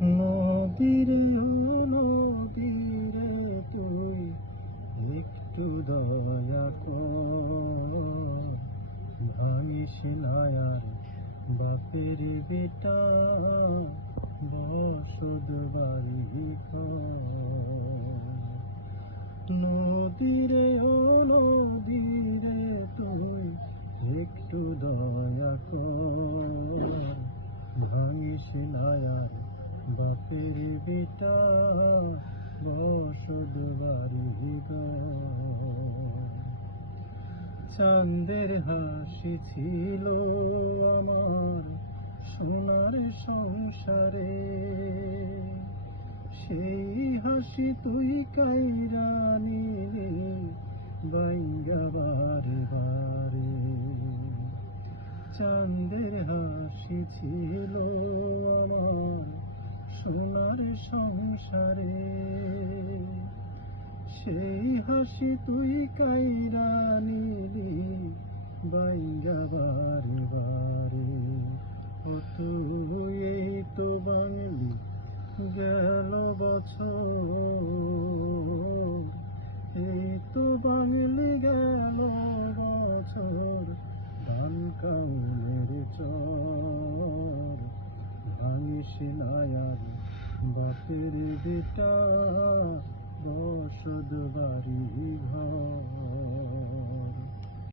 নদীরে ও নদীরে তুই একটু দয়া কর, ভাঙিস না আর বাপের বেটা বসত বাড়ি ঘর। নদীরে ও নদীরে তুই একটু দয়া কর, ভাঙিস না আর বাপের বেটা বসত বাড়ি ঘর। চাঁদের হাসি ছিল আমার সোনার সংসারে, সেই হাসি তুই কাইরা নিলে বাইঙ্গা বারে বারে। চাঁদের হাসি ছিল আমার সোনার সংসারে, সেই হাসি তুই কাইরা নিলি বাইঙ্গা বারে বারে। এই তো বাঙালি গেল বছর, এই তো বাঙালি গেল বছর, ধান কাউনের চর, ভাঙিস না আর বাপের বেটা বসত বাড়ি ঘর।